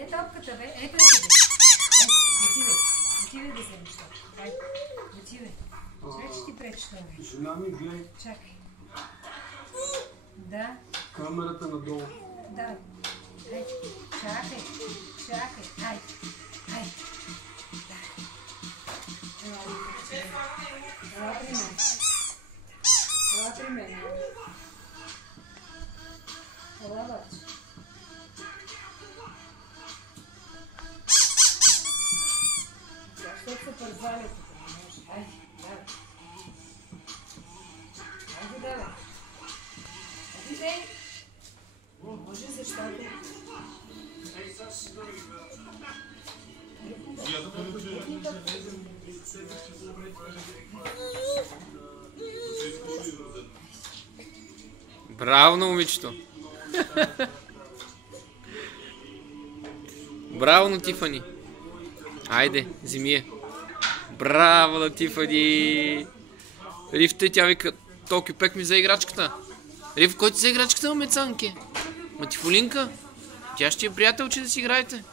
Къде е топката, бе? Ето е къде. Отивай да вземеш топката. Айде, отивай. Вече ти пречи това, бе. Жена ми, гледай. Чакай. Да. Камерата надолу. Да. Айде. Чакай. Айде. Да. Ела при мен. Ела, баче. Защо се пързвали тук? Айде, давай. Айде. Може, защото... Браво на момичето! Браво на Тифани! Айде, вземи я! Браво на Тифани! Рив, тя вика, толкова пек ми за играчката. Рив, кой ти за играчката, мецанки? Матифолинка? Тя ще е приятелче да си играете.